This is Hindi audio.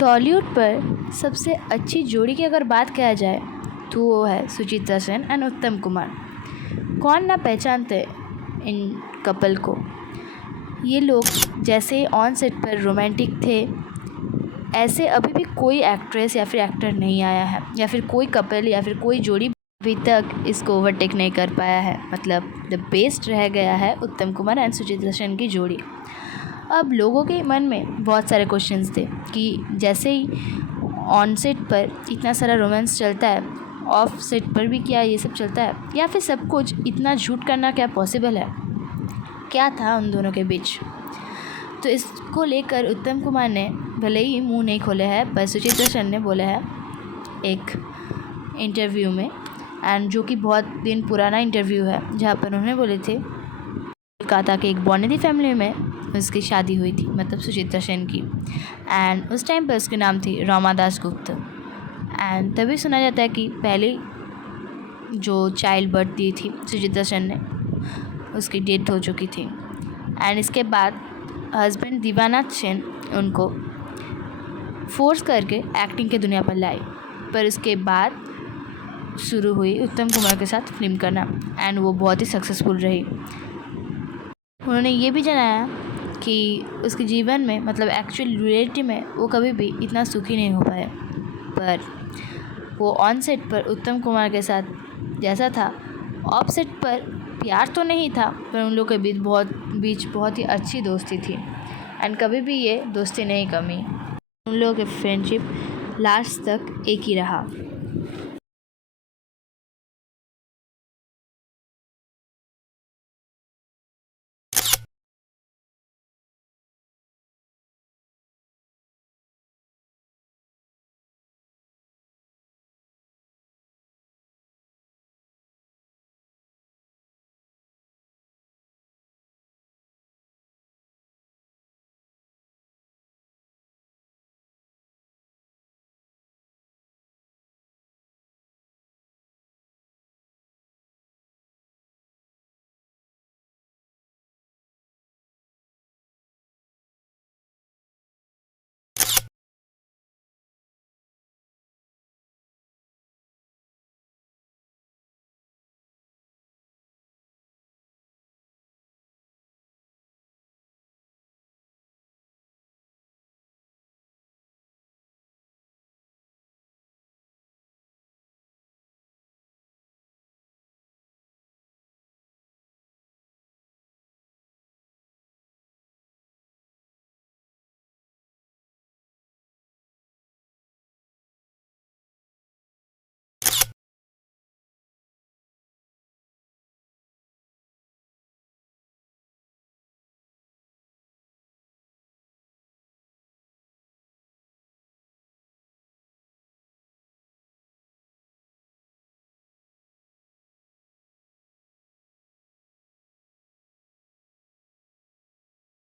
टॉलीवुड पर सबसे अच्छी जोड़ी की अगर बात किया जाए तो वो है सुचित्रा सेन एंड उत्तम कुमार। कौन ना पहचानते इन कपल को। ये लोग जैसे ऑन सेट पर रोमांटिक थे, ऐसे अभी भी कोई एक्ट्रेस या फिर एक्टर नहीं आया है, या फिर कोई कपल या फिर कोई जोड़ी अभी तक इसको ओवरटेक नहीं कर पाया है। मतलब द बेस्ट रह गया है उत्तम कुमार एंड सुचित्रा सेन की जोड़ी। अब लोगों के मन में बहुत सारे क्वेश्चंस थे कि जैसे ही ऑन सेट पर इतना सारा रोमांस चलता है, ऑफ सेट पर भी क्या ये सब चलता है, या फिर सब कुछ इतना झूठ करना क्या पॉसिबल है, क्या था उन दोनों के बीच। तो इसको लेकर उत्तम कुमार ने भले ही मुंह नहीं खोले हैं, पर सुचित्रा सेन ने बोले हैं एक इंटरव्यू में, एंड जो कि बहुत दिन पुराना इंटरव्यू है, जहाँ पर उन्होंने बोले थे कोलकाता के एक बॉनेदी फैमिली में उसकी शादी हुई थी, मतलब सुचित्रा सेन की। एंड उस टाइम पर उसके नाम थी रमा दासगुप्त। एंड तभी सुना जाता है कि पहले जो चाइल्ड बर्थ दी थी सुचित्रा सेन ने, उसकी डेथ हो चुकी थी। एंड इसके बाद हस्बैंड दिवानाथ सेन उनको फोर्स करके एक्टिंग के दुनिया पर लाई, पर उसके बाद शुरू हुई उत्तम कुमार के साथ फिल्म करना, एंड वो बहुत ही सक्सेसफुल रही। उन्होंने ये भी जनाया कि उसके जीवन में, मतलब एक्चुअल रियलिटी में, वो कभी भी इतना सुखी नहीं हो पाए, पर वो ऑन सेट पर उत्तम कुमार के साथ जैसा था, ऑफ सेट पर प्यार तो नहीं था, पर उन लोगों के बीच बहुत ही अच्छी दोस्ती थी। एंड कभी भी ये दोस्ती नहीं कमी, उन लोगों के फ्रेंडशिप लास्ट तक एक ही रहा।